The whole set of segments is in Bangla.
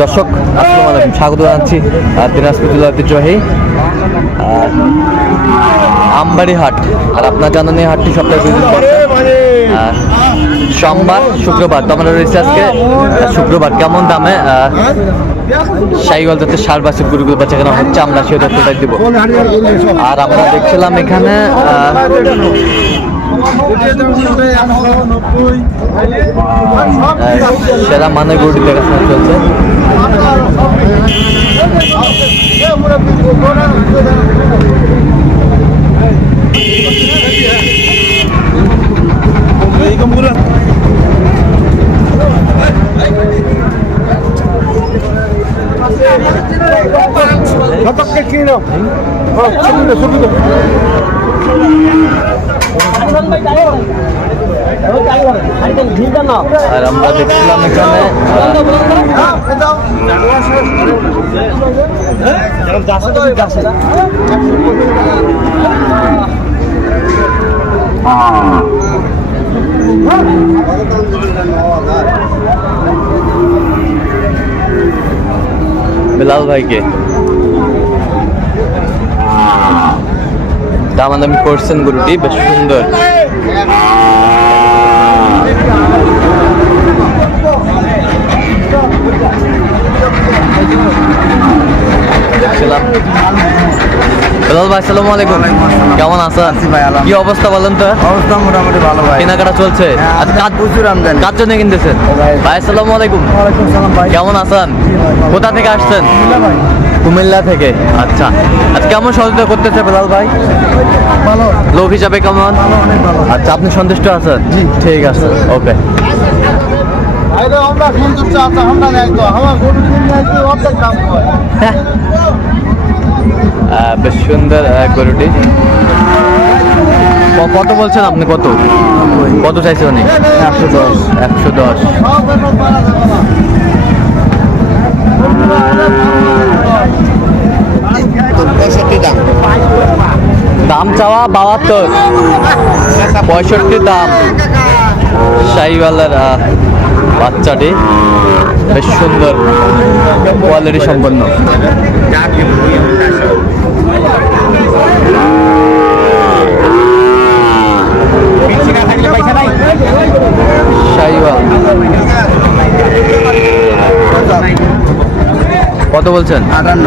দর্শক স্বাগত জানাচ্ছি দিনাজপুর জেলা ঐতিহ্যবাহী আমবাড়ি হাট আর আপনার জানেন হাটটি সপ্তাহে সোমবার, শুক্রবার তো আমরা রয়েছে আজকে শুক্রবার। কেমন দামে সাইগল যাতে সার বাসে গুরুগুলো বাচ্চা কেনা হচ্ছে, আমরা তথ্যটাই দিব। আর আমরা দেখছিলাম এখানে সেরা মানের গরুটি দেখাশোনা চলছে। আর আমরা দেখছিলাম এখানে আহ, বিলাল ভাইকে দামাদামি করছেন গরুটি বেশ সুন্দর। দেখছিলাম। বিলাল ভাই আসসালামু আলাইকুম। কেমন আছেন? কি অবস্থা বলেন তো? অবস্থা মোটামুটি ভালো ভাই। কেনাকাটা চলছে? হ্যাঁ, আজ কাজ প্রচুর আমদানি। কার জন্য কিনতেছেন? ভাই। ভাই আসসালামু আলাইকুম। ওয়ালাইকুম সালাম ভাই। কেমন আছেন? কোথা থেকে আসছেন? ভাই। কুমিল্লা থেকে। আচ্ছা। আজ কেমন সহযোগিতা করতেছে বেলাল ভাই? ভালো। লোক হিসাবে কেমন? আচ্ছা আপনি সন্তুষ্ট আছেন? জি। ঠিক আছে ওকে। দাম কয় বেশ সুন্দর গরুটি। কত বলছেন আপনি কত? কত চাইছেন উনি? একশো দশ। একশো দশ। পঁয়ষট্টি দাম। দাম চাওয়া বাহাত্তর। পঁয়ষট্টি দাম। শাহিওয়ালার বাচ্চাটি বেশ সুন্দর কোয়ালিটি সম্পন্ন। কত বলছেন? আটান্ন।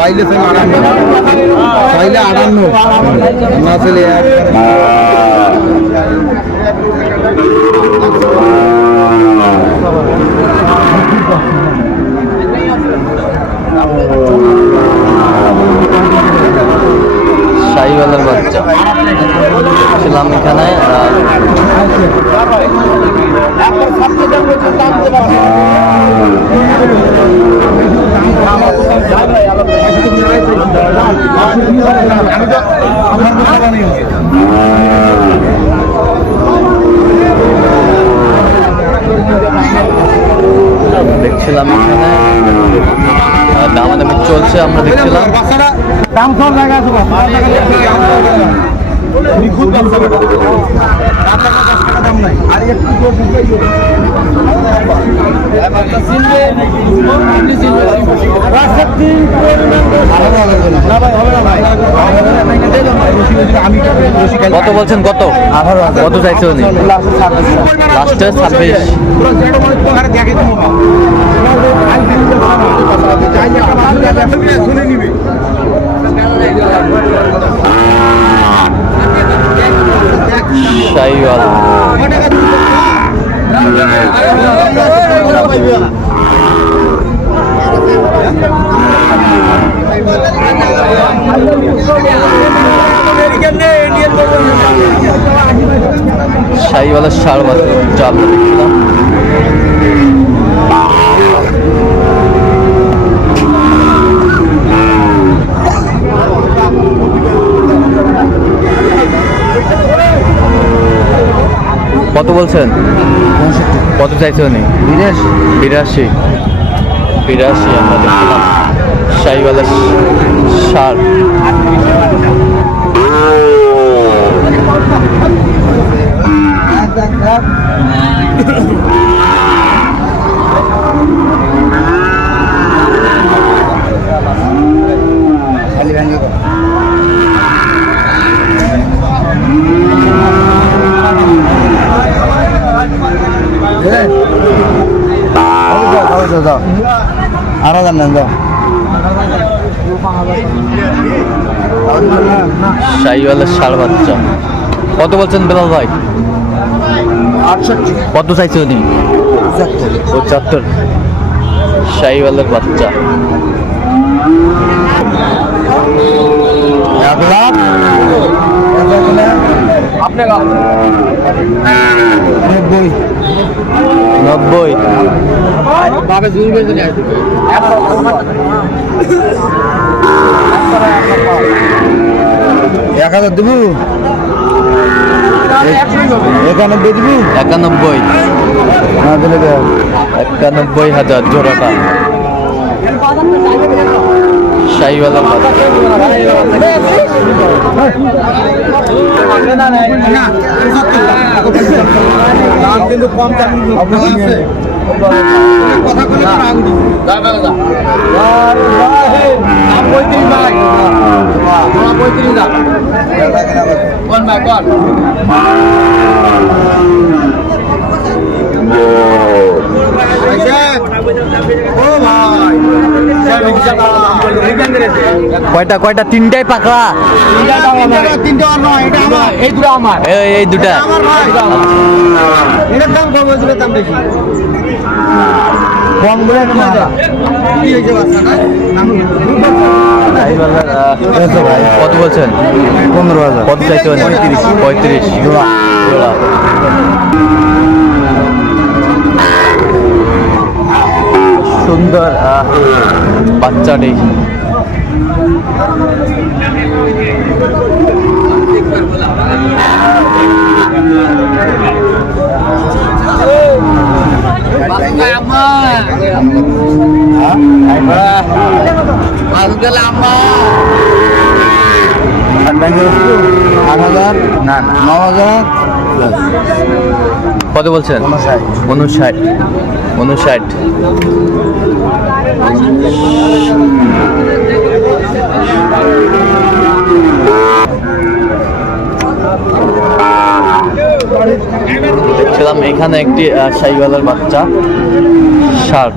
চাইলে তুমি আটান্ন। চাইলে আটান্ন। না চলে এক। শাহিওয়ালের বাচ্চা। ছিলাম এখানে দেখছিলাম এখানে। দামাদামি চলছে আমরা দেখছিলাম। দাম সব জায়গা আছে নিখুঁত দাম সব দাম নাই আর একটু কত বলছেন কত কত চাইছে উনি লাস্টে ছাব্বিশ শুনে নিবি শাহিওয়াল শাহিওয়ালের সার বাচ্চা আমরা দেখছিলাম কত বলছেন? কত চাইছে উনি? বিরাশি। বিরাশি। বিরাশি আমরা দেখছিলাম শাহিওয়ালা সার আরও দাম নেন দাও শাহিওয়ালা সার বাচ্চা। কত বলছেন বেলাল ভাই? কত চাইছে উনি পঁচাত্তর। শাহিওয়ালার বাচ্চা। এক লাখ নব্বই নব্বই। এক হাজার দেবো। একানব্বই দিবি? একানব্বই। না দিলে একানব্বই হাজার জোড়াটা কিন্তু কম আছে। কথা বলে পঁয়ত্রিশ ভাই পঁয়ত্রিশ দাম কোন ভাই কোন কয়টা কয়টা? তিনটাই পাকড়া আমার এই দুটো আমার এই দুটা। আমার দাম কম হয়েছিল বাচ্চাটা কত বলছেন? পনেরো হাজার। কত চাইছে পঁয়ত্রিশ। পঁয়ত্রিশ। জোড়া। জোড়া সুন্দর আহ, বাচ্চাটি আর ব্যাংকে আট হাজার না না ন হাজার কত বলছেন? উনষাট। উনষাট। উনষাট। দেখছিলাম এখানে একটি আহ, শাহিওয়ালার বাচ্চা শার্ক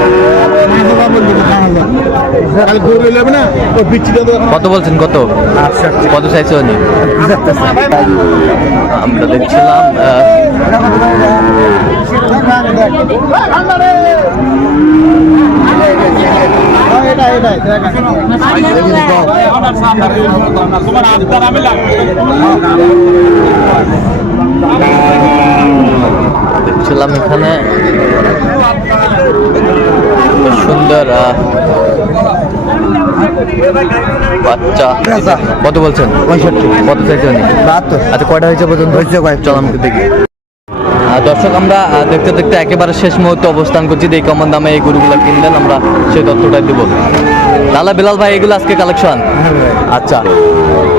কত বলছেন কত? কত চাইছে উনি? আমরা দেখছিলাম দেখছিলাম এখানে। বেশ সুন্দর বাচ্চা। কত বলছেন? পঁয়ষট্টি। কত চাইছে উনি? বাহাত্তর। আচ্ছা কয়টা হয়েছে পর্যন্ত? হয়েছে। চল আমাকে দেখি। দর্শক আমরা দেখতে দেখতে একেবারে শেষ মুহূর্তে অবস্থান করছি। যে কমন দামে এই গরুগুলো কিনলেন আমরা সেই তথ্যটা দিব। লালা বিলাল ভাই এগুলো আজকে কালেকশন আচ্ছা।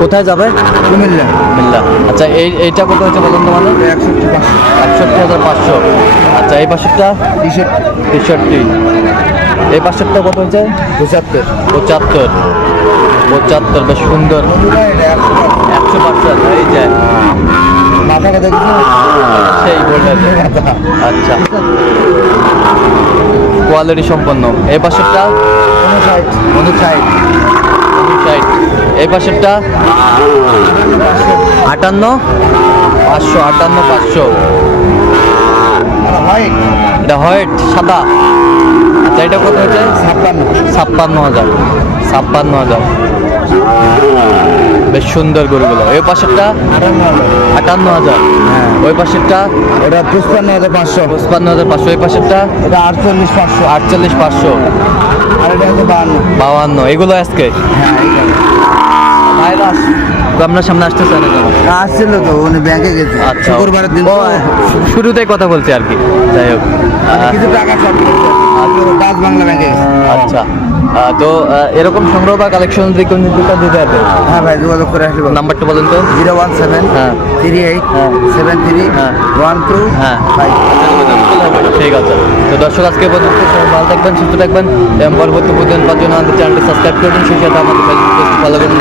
কোথায় যাবে? কুমিল্লা। মিল্লা আচ্ছা এই এইটা কত হয়েছে বলুন তো মানে একষট্টি হাজার পাঁচশো। আচ্ছা এই পাশেরটা তেষট্টি। এই পাশেরটা কত হয়েছে? পঁচাত্তর। পঁচাত্তর। পঁচাত্তর বেশ সুন্দর। একশো পার্সেন্ট এই যে। মাথাটা দেখছি সেই গোল্ডেন। আচ্ছা। কোয়ালিটি সম্পন্ন। এই পাশেরটা? উনষাট উনষাট ষাট এই পাশেরটা? আটান্ন। পাঁচশো আটান্ন পাঁচশো। এটা হোয়াইট সাদা। আচ্ছা এটা কত হচ্ছে? ছাপ্পান্ন। ছাপ্পান্ন হাজার। ছাপ্পান্ন হাজার। বেশ সুন্দর গরুগুলো। ওই পাশেরটা? আটান্ন হাজার। হ্যাঁ। ওই পাশেরটা? এটা পঁচপান্ন হাজার পাঁচশো। পঁচপান্ন হাজার পাঁচশো। ওই পাশেরটা? এটা আটচল্লিশ পাঁচশো। আটচল্লিশ পাঁচশো। আর এটা হচ্ছে বাহান্ন। বাউান্ন এগুলো আজকে? হ্যাঁ ভাইরাস। আপনার সামনে আসতেছে আসছিল তো উনি ব্যাংকে গেছে। আচ্ছা। শুক্রবারের দিন শুরুতেই কথা বলছি আর কি। যাই হোক। কিছু টাকা ডাচ বাংলা ব্যাংকে আচ্ছা। তো এরকম সংগ্রহ বা কালেকশন কোন দুটো দিতে হবে হ্যাঁ ভাই যোগাযোগ করে আসব নাম্বারটা বলেন তো। জিরো ওয়ান সেভেন হ্যাঁ। থ্রি এইট হ্যাঁ। সেভেন থ্রি হ্যাঁ। ওয়ান টু হ্যাঁ। ঠিক আছে। তো দর্শক আজকে পর্যন্ত ভালো থাকবেন সুস্থ থাকবেন এবং পরবর্তী পাঁচজন আমাদের চ্যানেলটি সাবস্ক্রাইব করবেন। সেই সাথে আমাদের ফেসবুক পেজটি ফলো করুন